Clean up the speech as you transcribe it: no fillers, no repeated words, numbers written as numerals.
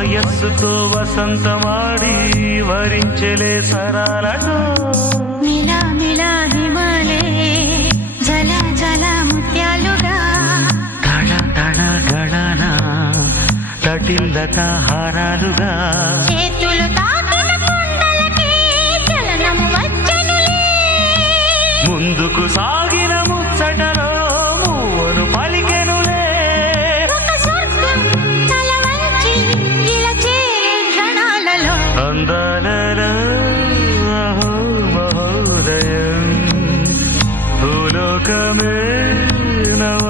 వయస్సుతో వసంతమాడి వరించెలే సరాలతో మిలా మిలా హిమాలే జల జల ముత్యాలుగా తళ తళ గళన తటిల్లత హారాలుగా చేతులు తాకిన కొండలకే చలనము వచ్చెనులే ముందుకు సాగిన ముచ్చటలో మూవను పలికెనులే ఒక స్వర్గం తల వంచి ఇలా చేరే క్షణాలలో అందాలలో అహో మహోదయం భూలోకమే నవ